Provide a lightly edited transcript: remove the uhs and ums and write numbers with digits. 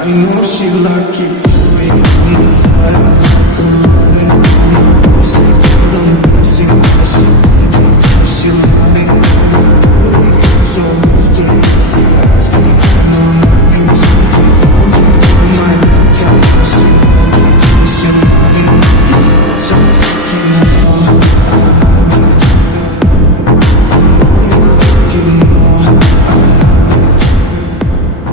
I know she like it, flowing on fire, like a light in a pussy.